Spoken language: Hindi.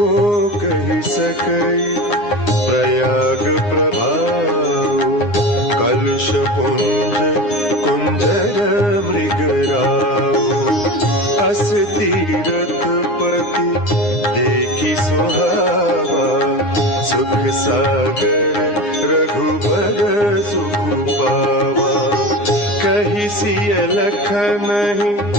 को कही सकई प्रयाग प्रभाव कलश पुंज कुंजर मृगराव अस तीरथ पति देखी सुहावा सुख सागर रघुबर सुख पावा कही सिय लख नहीं